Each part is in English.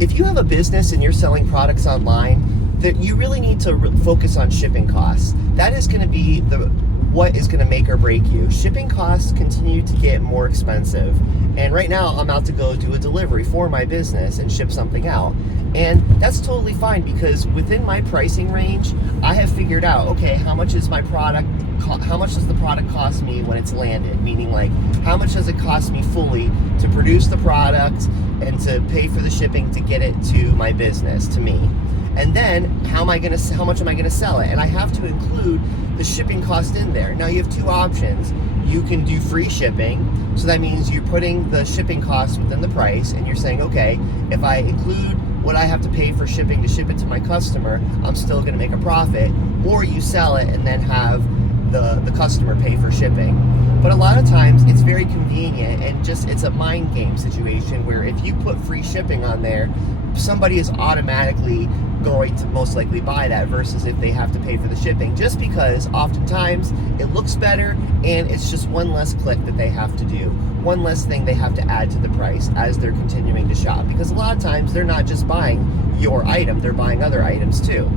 if you have a business and you're selling products online, that you really need to focus on shipping costs. That is going to be what is going to make or break you. Shipping costs continue to get more expensive. And right now I'm out to go do a delivery for my business and ship something out. And that's totally fine, because within my pricing range, I have figured out, okay, how much does the product cost me when it's landed? Meaning, like, how much does it cost me fully to produce the product and to pay for the shipping to get it to my business, to me? And then how much am I gonna sell it? And I have to include the shipping cost in there. Now you have two options. You can do free shipping, so that means you're putting the shipping cost within the price, and you're saying, okay, if I include what I have to pay for shipping to ship it to my customer, I'm still gonna make a profit. Or you sell it and then have the customer pay for shipping. But a lot of times it's very convenient, and it's a mind game situation where if you put free shipping on there, somebody is automatically going to most likely buy that, versus if they have to pay for the shipping, just because oftentimes it looks better and it's just one less click that they have to do, one less thing they have to add to the price as they're continuing to shop, because a lot of times they're not just buying your item, they're buying other items too.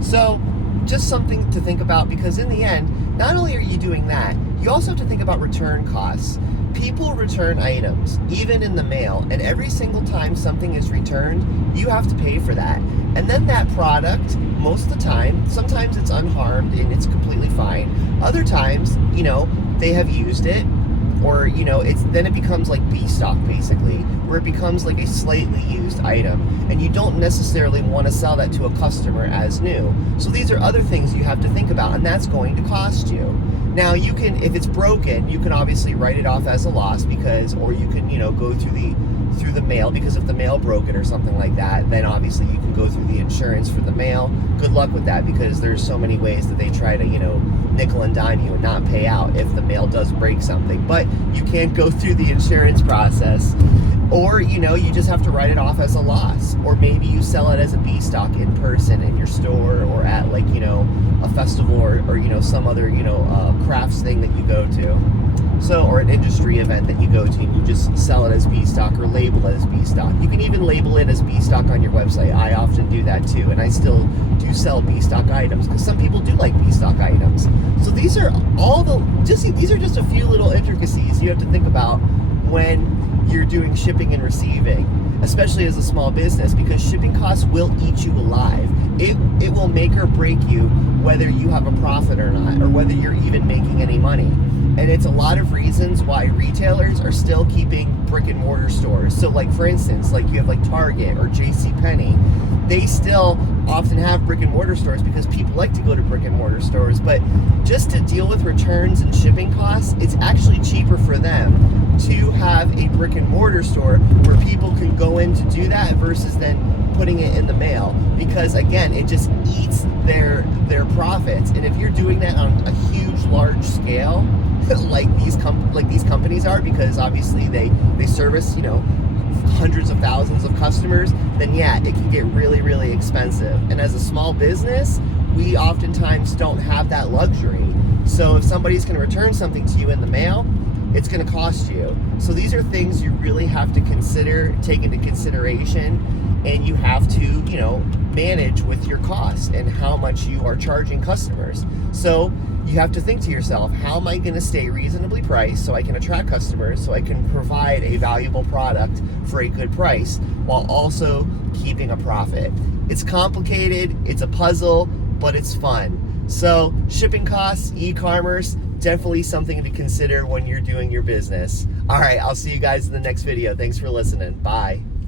So just something to think about, because in the end, not only are you doing that, you also have to think about return costs. People return items, even in the mail, and every single time something is returned, you have to pay for that. And then that product, most of the time, sometimes it's unharmed and it's completely fine. Other times, they have used it, or then it becomes like B stock, basically, where it becomes like a slightly used item, and you don't necessarily want to sell that to a customer as new. So these are other things you have to think about, and that's going to cost you. Now you can, if it's broken, you can obviously write it off as a loss, or you can go through the mail, because if the mail broke it or something like that, then obviously you can go through the insurance for the mail. Good luck with that, because there's so many ways that they try to nickel and dime you and not pay out if the mail does break something. But you can't go through the insurance process, or you just have to write it off as a loss, or maybe you sell it as a B stock in person in your store, or at a festival, or some other crafts thing that you go to, or an industry event that you go to, and you just sell it as B stock or label it as B stock. You can even label it as B stock on your website. I often do that too, and I still do sell B stock items, because some people do like B stock items. So these are just a few little intricacies you have to think about when you're doing shipping and receiving, especially as a small business, because shipping costs will eat you alive. It will make or break you whether you have a profit or not, or whether you're even making any money. And it's a lot of reasons why retailers are still keeping brick and mortar stores. So like, for instance, like you have like Target or JCPenney, they still often have brick and mortar stores because people like to go to brick and mortar stores. But just to deal with returns and shipping costs, it's actually cheaper for them to have a brick and mortar store where people can go in to do that, versus then putting it in the mail, because again, it just eats their profits. And if you're doing that on a huge, large scale, like these companies are, because obviously they service hundreds of thousands of customers, then yeah, it can get really, really expensive. And as a small business, we oftentimes don't have that luxury. So if somebody's going to return something to you in the mail, it's going to cost you. So these are things you really have to take into consideration, and you have to manage with your costs and how much you are charging customers. So you have to think to yourself, how am I going to stay reasonably priced so I can attract customers, so I can provide a valuable product for a good price while also keeping a profit? It's complicated, it's a puzzle, but it's fun. So shipping costs, e-commerce, definitely something to consider when you're doing your business. All right, I'll see you guys in the next video. Thanks for listening. Bye.